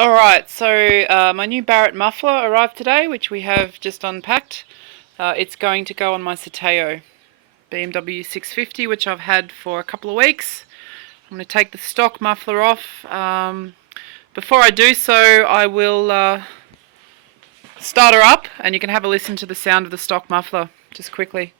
Alright, so my new Barrett muffler arrived today, which we have just unpacked. It's going to go on my Sateo BMW 650, which I've had for a couple of weeks. I'm going to take the stock muffler off. Before I do so, I will start her up, and you can have a listen to the sound of the stock muffler just quickly.